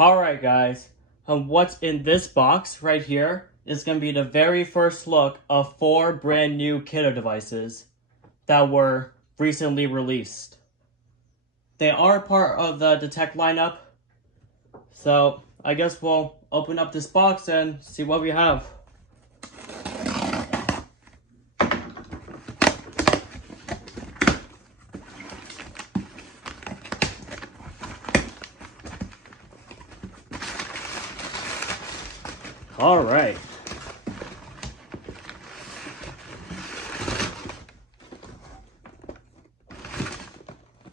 Alright guys, what's in this box right here is going to be the very first look of 4 brand new Kidde devices that were recently released. They are part of the Detect lineup, so I guess we'll open up this box and see what we have. Alright.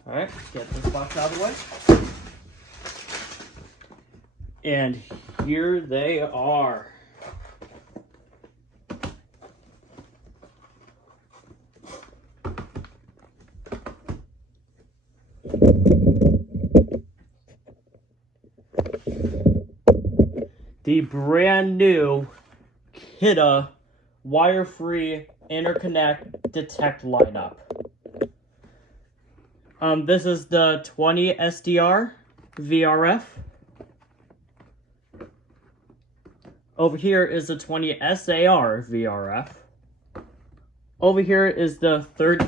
Alright, get this box out of the way. And here they are. The brand new Kidde wire-free Interconnect Detect Lineup. This is the 20 SDR VRF. Over here is the 20 SAR VRF. Over here is the 30.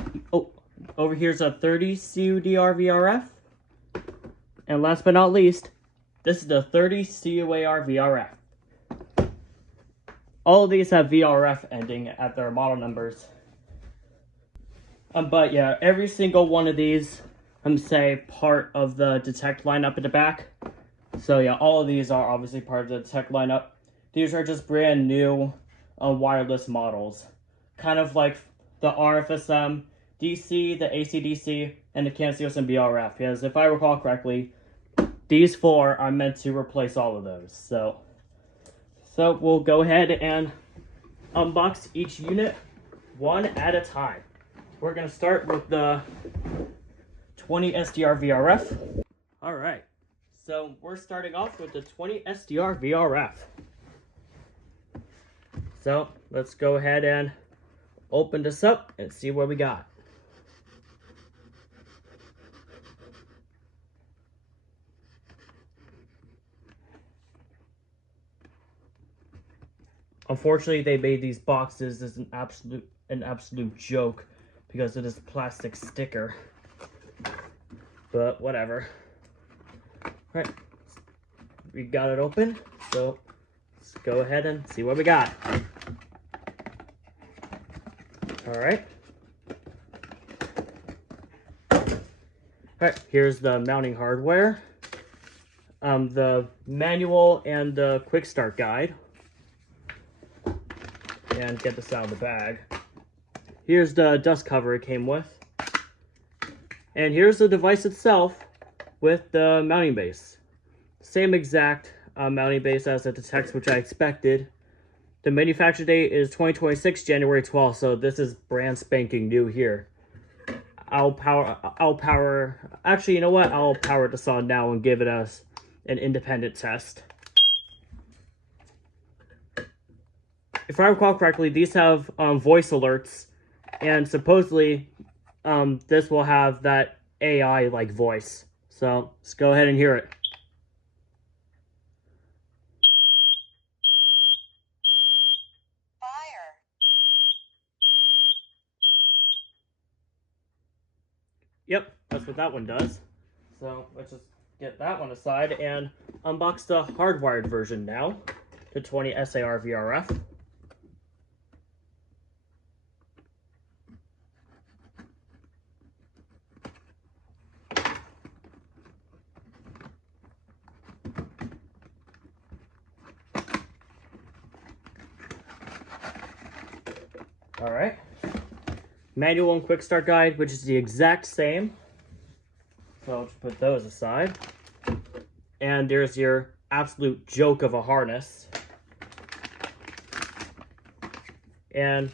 Over here's a 30 CUDR VRF. And last but not least, this is the 30 CUAR VRF. All of these have VRF ending at their model numbers. But yeah, every single one of these, say, part of the Detect lineup at the back. So yeah, all of these are obviously part of the Detect lineup. These are just brand new wireless models. Kind of like the RFSM DC, the ACDC, and the CANCIOS BRF. Because if I recall correctly, these 4 are meant to replace all of those. So we'll go ahead and unbox each unit one at a time. We're going to start with the 20 SDR VRF. Alright, so we're starting off with the 20 SDR VRF. So let's go ahead and open this up and see what we got. Unfortunately, they made these boxes as an absolute joke because of this plastic sticker. But whatever. Alright, we got it open, so let's go ahead and see what we got. Alright. Alright, here's the mounting hardware. The manual and the quick start guide. And get this out of the bag. Here's the dust cover it came with. And here's the device itself with the mounting base. Same exact mounting base as the Detect, which I expected. The manufacture date is 2026, January 12th, so this is brand spanking new here. Actually, you know what? I'll power this on now and give it an independent test. If I recall correctly, these have voice alerts, and supposedly this will have that AI-like voice. So let's go ahead and hear it. Fire. Yep, that's what that one does. So let's just get that one aside and unbox the hardwired version now, the 20 SAR VRF. Alright, manual and quick start guide, which is the exact same. So I'll just put those aside. And there's your absolute joke of a harness. And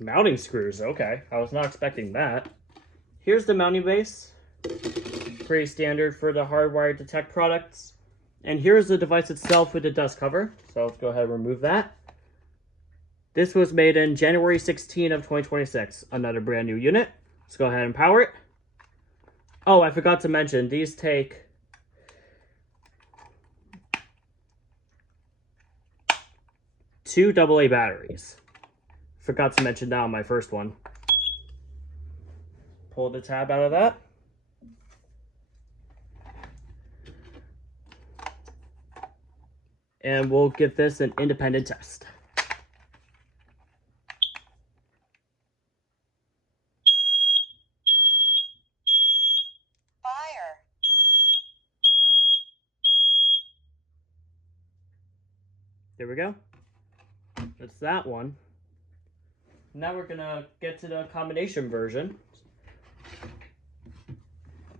mounting screws, okay. I was not expecting that. Here's the mounting base. Pretty standard for the hardwired Detect products. And here's the device itself with the dust cover. So let's go ahead and remove that. This was made in January 16 of 2026. Another brand new unit. Let's go ahead and power it. Oh, I forgot to mention, these take 2 AA batteries. Forgot to mention that on my first one. Pull the tab out of that. And we'll give this an independent test. Fire. There we go. That's that one. Now we're gonna get to the combination version,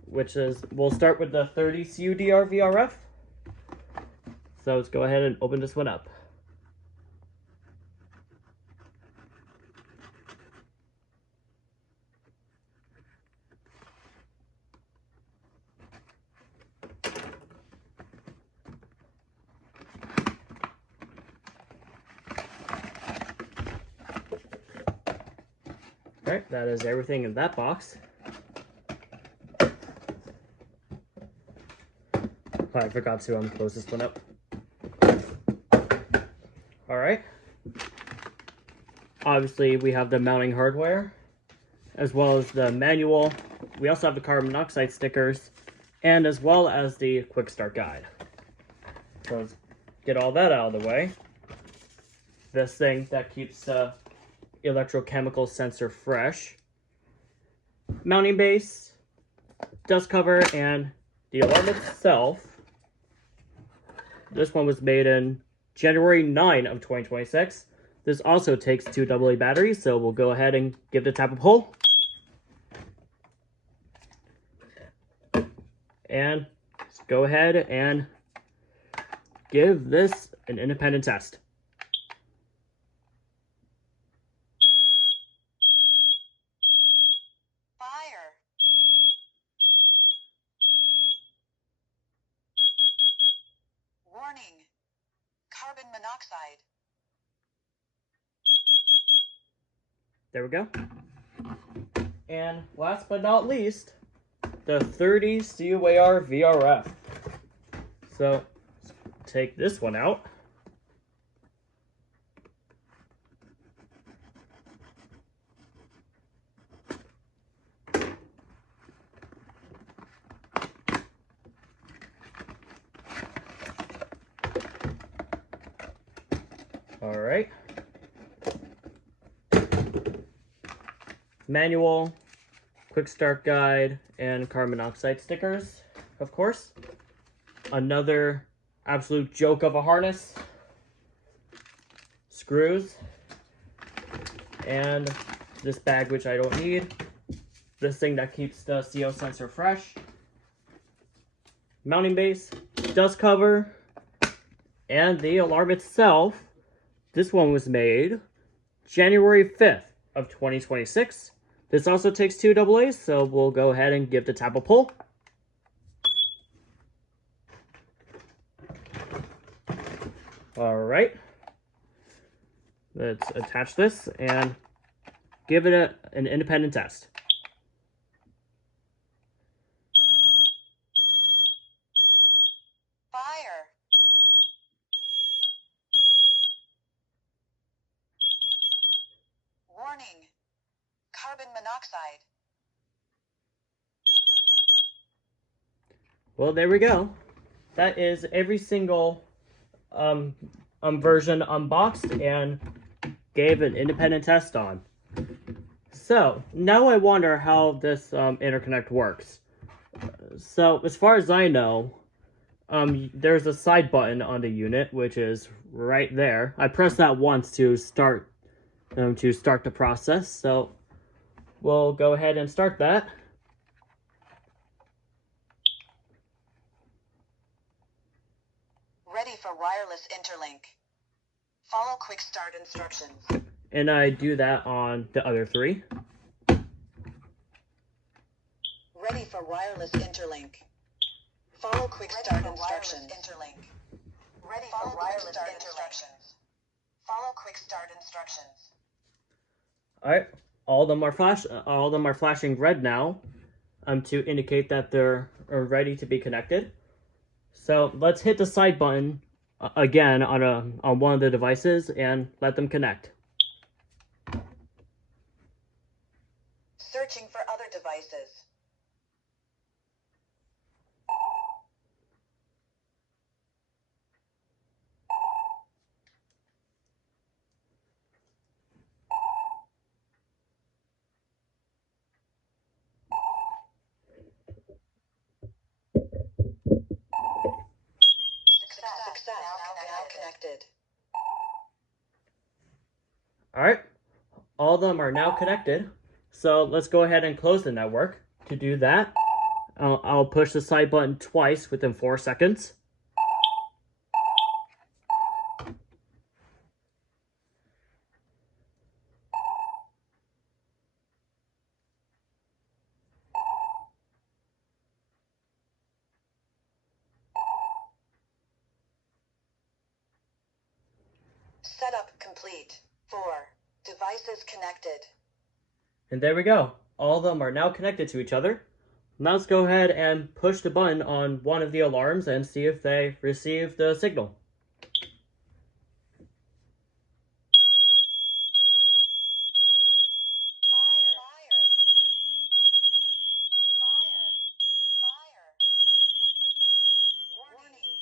which is, we'll start with the 30 CUDR VRF. So let's go ahead and open this one up. Alright, that is everything in that box. I forgot to close this one up. Alright. Obviously, we have the mounting hardware, as well as the manual. We also have the carbon monoxide stickers, and as well as the quick start guide. So let's get all that out of the way. This thing that keeps the electrochemical sensor fresh. Mounting base, dust cover, and the alarm itself. This one was made in January 9 of 2026. This also takes 2 AA batteries, so we'll go ahead and give the tap a pull. And let's go ahead and give this an independent test. Fire. Warning. Carbon monoxide. There we go. And last but not least, the 30 CUAR VRF. So let's take this one out. All right. Manual, quick start guide, and carbon monoxide stickers, of course. Another absolute joke of a harness. Screws. And this bag, which I don't need. This thing that keeps the CO sensor fresh. Mounting base, dust cover, and the alarm itself. This one was made January 5th of 2026. This also takes 2 AA's, so we'll go ahead and give the tap a pull. All right. Let's attach this and give it an independent test. Fire. Warning. Carbon monoxide. Well, there we go. That is every single version unboxed and gave an independent test on. So now I wonder how this interconnect works. So as far as I know, there's a side button on the unit, which is right there. I pressed that once to start the process. So we'll go ahead and start that. Ready for wireless interlink. Follow quick start instructions. And I do that on the other 3. Ready for wireless interlink. Follow quick start instructions. Ready for wireless instructions. Follow quick start instructions. All right, all of them are flashing red now, to indicate that they're ready to be connected. So let's hit the side button again on one of the devices and let them connect. Searching for other devices. Success. Now connected. Alright, all of them are now connected. So let's go ahead and close the network. To do that, I'll push the side button twice within 4 seconds. Setup complete. 4 devices connected. And there we go. All of them are now connected to each other. Now let's go ahead and push the button on one of the alarms and see if they receive the signal. Warning.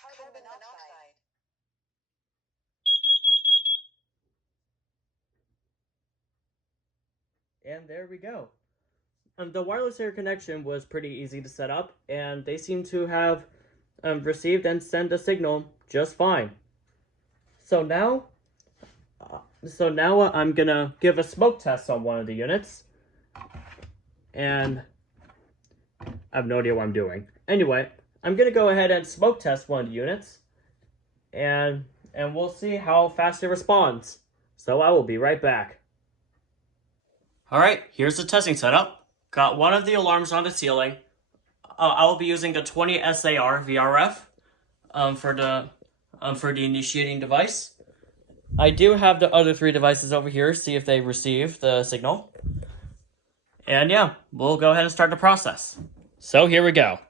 Carbon monoxide. And there we go. The wireless interconnection was pretty easy to set up, and they seem to have received and sent a signal just fine. So now I'm gonna give a smoke test on one of the units, and I have no idea what I'm doing. Anyway, I'm gonna go ahead and smoke test one of the units, and we'll see how fast it responds. So I will be right back. Alright, here's the testing setup. Got one of the alarms on the ceiling. I will be using the 20 SAR VRF for the initiating device. I do have the other 3 devices over here, see if they receive the signal. And yeah, we'll go ahead and start the process. So here we go.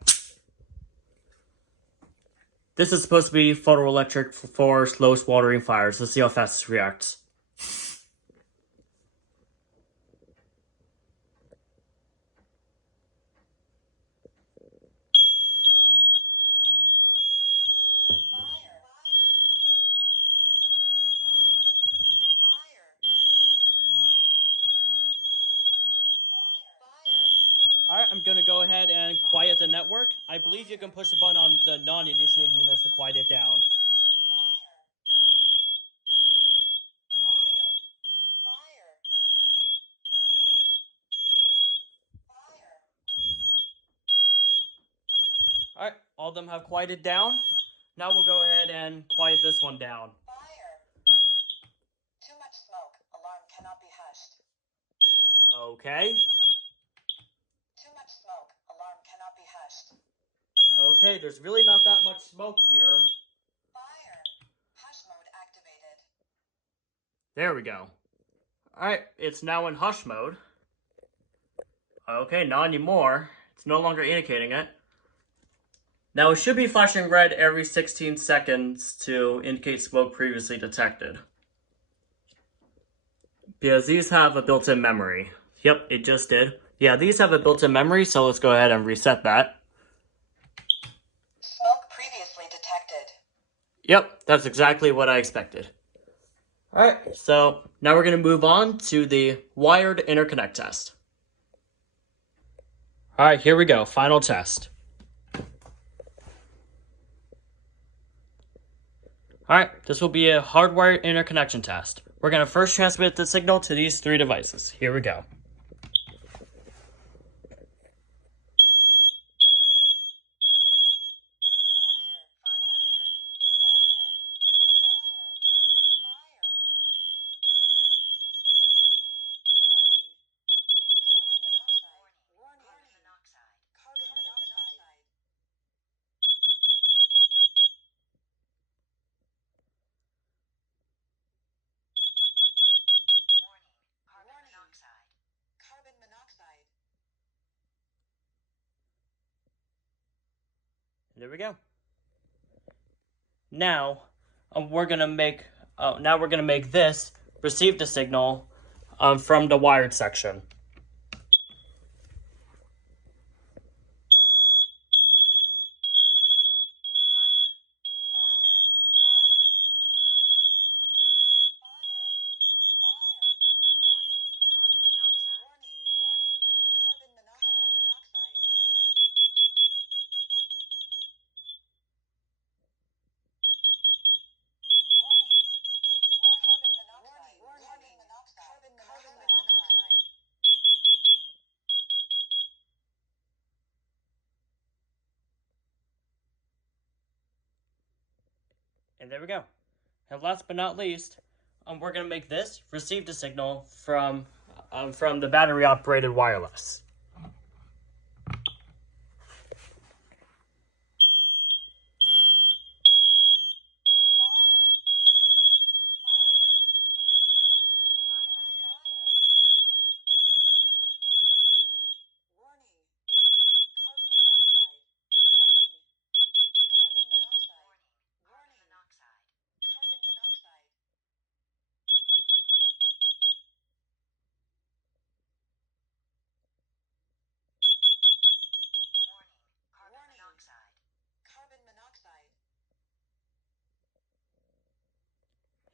This is supposed to be photoelectric for slow smoldering fires. Let's see how fast this reacts. Alright, I'm gonna go ahead and quiet the network. I believe you can push the button on the non-initiated units to quiet it down. Alright, all of them have quieted down. Now we'll go ahead and quiet this one down. Too much smoke. Alarm cannot be hushed. Okay. Too much smoke. Alarm cannot be hushed. Okay, there's really not that much smoke here. Fire. Hush mode activated. There we go. Alright, it's now in hush mode. Okay, not anymore. It's no longer indicating it. Now it should be flashing red every 16 seconds to indicate smoke previously detected. Because these have a built-in memory. Yep, it just did. Yeah, these have a built-in memory, so let's go ahead and reset that. Smoke previously detected. Yep, that's exactly what I expected. Alright, so now we're going to move on to the wired interconnect test. Alright, here we go. Final test. Alright, this will be a hardwired interconnection test. We're going to first transmit the signal to these 3 devices. Here we go. Carbon monoxide. There we go. Now, we're gonna make this receive the signal from the wired section. And there we go. And last but not least, we're gonna make this receive the signal from the battery operated wireless.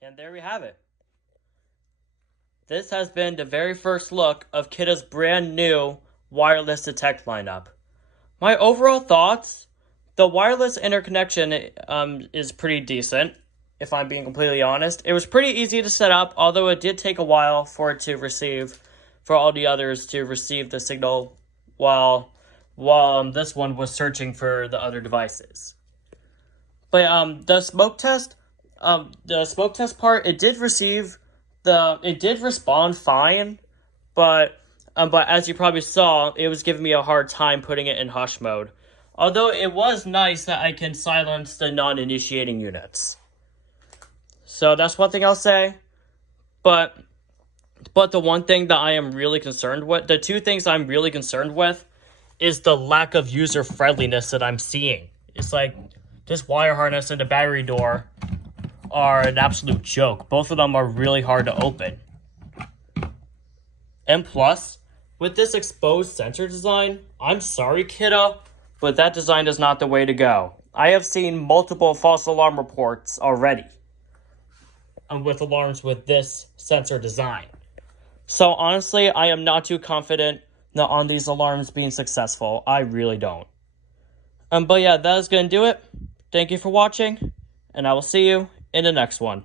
And there we have it. This has been the very first look of Kidde's brand new wireless detect lineup. My overall thoughts, the wireless interconnection is pretty decent, if I'm being completely honest. It was pretty easy to set up, although it did take a while for all the others to receive the signal while this one was searching for the other devices. But the smoke test part, it did respond fine, but as you probably saw, it was giving me a hard time putting it in hush mode. Although it was nice that I can silence the non-initiating units. So that's one thing I'll say. But the one thing that I am really concerned with, the two things I'm really concerned with, is the lack of user friendliness that I'm seeing. It's like this wire harness and the battery door are an absolute joke. Both of them are really hard to open. And plus, with this exposed sensor design, I'm sorry, Kidde, but that design is not the way to go. I have seen multiple false alarm reports already with alarms with this sensor design. So honestly, I am not too confident on these alarms being successful. I really don't. But yeah, that is going to do it. Thank you for watching, and I will see you in the next one.